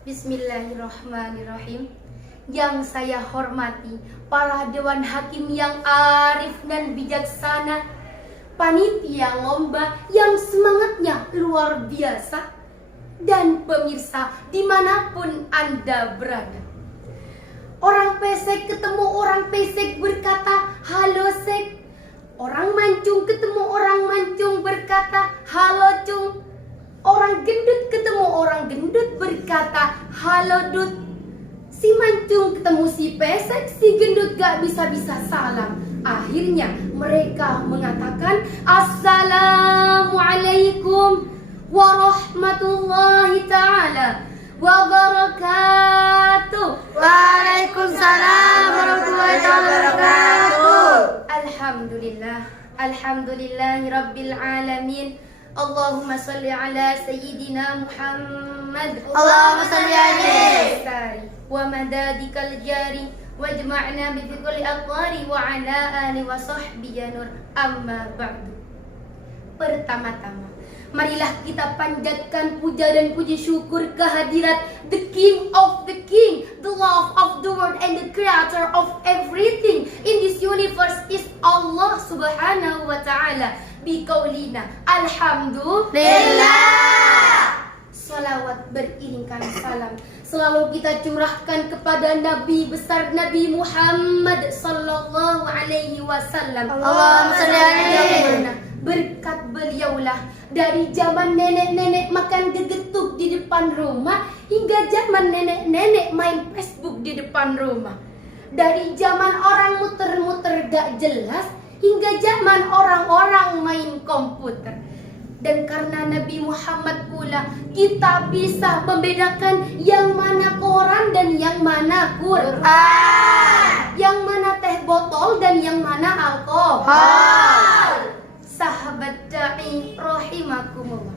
Bismillahirrahmanirrahim. Yang saya hormati para dewan hakim yang arif dan bijaksana, panitia lomba yang semangatnya luar biasa, dan pemirsa dimanapun Anda berada. Orang pesek ketemu orang pesek berkata halo sek. Orang mancung ketemu orang mancung berkata halo cung. Orang gendut ketemu orang gendut berkata halo dut. Si mancung ketemu si pesek, si gendut gak bisa-bisa salam. Akhirnya mereka mengatakan Assalamualaikum warahmatullahi ta'ala wabarakatuh. Waalaikumsalam warahmatullahi wabarakatuh. Alhamdulillah, alhamdulillahi rabbil alamin. Allahumma salli ala sayyidina Muhammad. Allahumma salli alaihi. Wa madadikal jari wajma'na bi kulli aqwari wa ala ali wa sahbihi nur amma ba'du. Pertama-tama, marilah kita panjatkan puja dan puji syukur kehadirat the King of the King, the Lord of the world and the creator of everything in this universe is Allah subhanahu wa ta'ala. Biqaulina alhamdulillah. Salawat beriringkan salam selalu kita curahkan kepada Nabi besar Nabi Muhammad sallallahu alaihi wasallam. Allahumma salli alaihi. Berkat beliaulah dari zaman nenek-nenek makan gegetuk di depan rumah hingga zaman nenek-nenek main Facebook di depan rumah. Dari zaman orang muter-muter gak jelas hingga zaman orang-orang main komputer. Dan karena Nabi Muhammad pula kita bisa membedakan yang mana koran dan yang mana Quran, yang mana teh botol dan yang mana alkohol. Sahabat da'i rahimakumullah,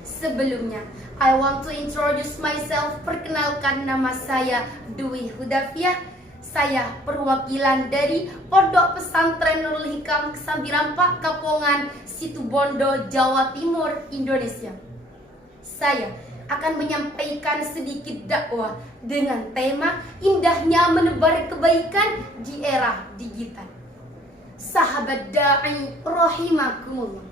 sebelumnya I want to introduce myself. Perkenalkan, nama saya Dwi Hudafiah. Saya perwakilan dari Pondok Pesantren Nurul Hikam Kesambirampak, Kapongan, Situbondo, Jawa Timur, Indonesia. Saya akan menyampaikan sedikit dakwah dengan tema indahnya menebar kebaikan di era digital. Sahabat da'i rahimakumullah,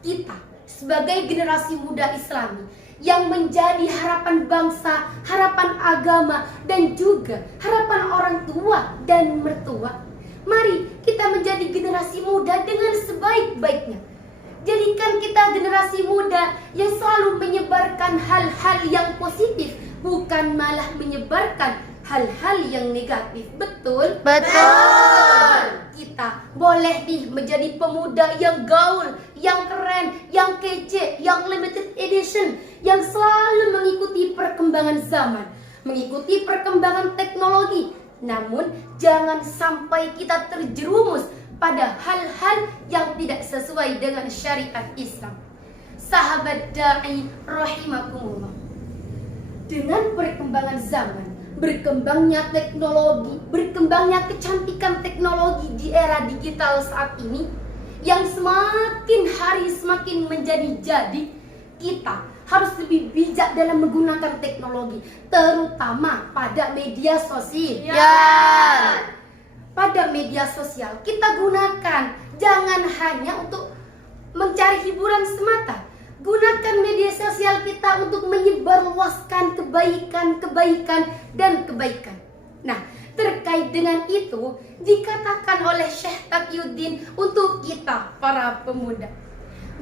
kita sebagai generasi muda Islami yang menjadi harapan bangsa, harapan agama, dan juga harapan orang tua dan mertua, mari kita menjadi generasi muda dengan sebaik-baiknya. Jadikan kita generasi muda yang selalu menyebarkan hal-hal yang positif, bukan malah menyebarkan hal-hal yang negatif. Betul? Betul. Kita boleh nih menjadi pemuda yang gaul, yang keren, yang kece, yang limited edition, yang selalu mengikuti perkembangan zaman, mengikuti perkembangan teknologi. Namun jangan sampai kita terjerumus pada hal-hal yang tidak sesuai dengan syariat Islam. Sahabat da'i rahimakumullah, dengan perkembangan zaman, berkembangnya teknologi, berkembangnya kecantikan teknologi di era digital saat ini yang semakin hari semakin menjadi-jadi, kita harus lebih bijak dalam menggunakan teknologi, terutama pada media sosial. Pada media sosial kita gunakan jangan hanya untuk mencari hiburan semata. Gunakan media sosial kita untuk menyebarluaskan kebaikan dan kebaikan. Nah, terkait dengan itu dikatakan oleh Syekh Taqiyuddin untuk kita para pemuda.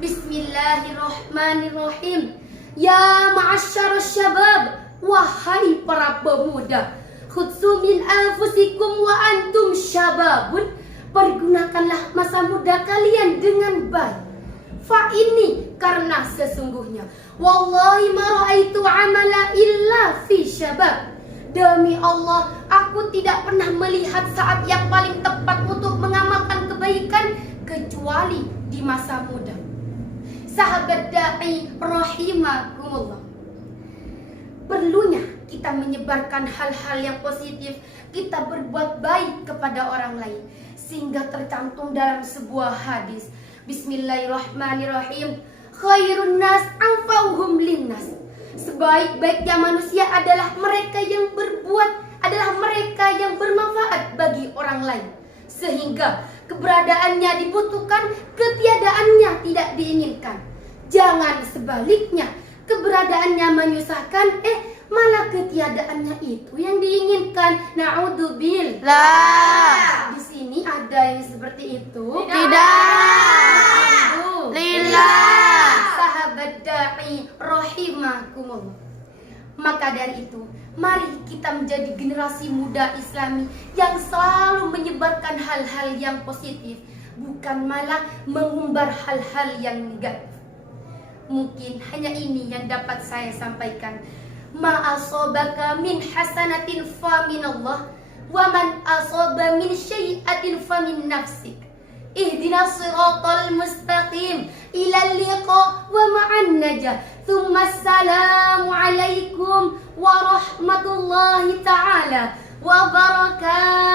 Bismillahirrahmanirrahim. Ya ma'asyarus syabab, wahai para pemuda, khudsu min anfusikum wa antum syababun, pergunakanlah masa muda kalian dengan baik. Fa ini, karena sesungguhnya wallahi ma raaitu amala illa fi syabab, demi Allah aku tidak pernah melihat saat yang paling tepat untuk mengamalkan kebaikan kecuali di masa muda. Sahabat da'i rahimakumullah, perlunya kita menyebarkan hal-hal yang positif, kita berbuat baik kepada orang lain, sehingga tercantum dalam sebuah hadis. Bismillahirrahmanirrahim. Khairun nas anfa'uhum linnas. Sebaik-baiknya manusia adalah mereka yang bermanfaat bagi orang lain. Sehingga keberadaannya dibutuhkan, ketiadaannya tidak diinginkan. Jangan sebaliknya, keberadaannya menyusahkan, malah ketiadaannya itu yang diinginkan. Na'udzubillah. La. Di sini ada yang seperti itu? Tidak. Lillah. Sahabat da'i rahimakumullah. Maka dari itu, mari kita menjadi generasi muda Islami yang selalu menyebarkan hal-hal yang positif, bukan malah mengumbar hal-hal yang negatif. Mungkin hanya ini yang dapat saya sampaikan. Ma asabaka min hasanatin fa minallah, wa man asaba min syai'atin fa min nafsik. Ihdinas siratal mustaqim, ilal liqa wa ma'an najah. Thumma assalamu alaikum warahmatullahi ta'ala wabarakatuh.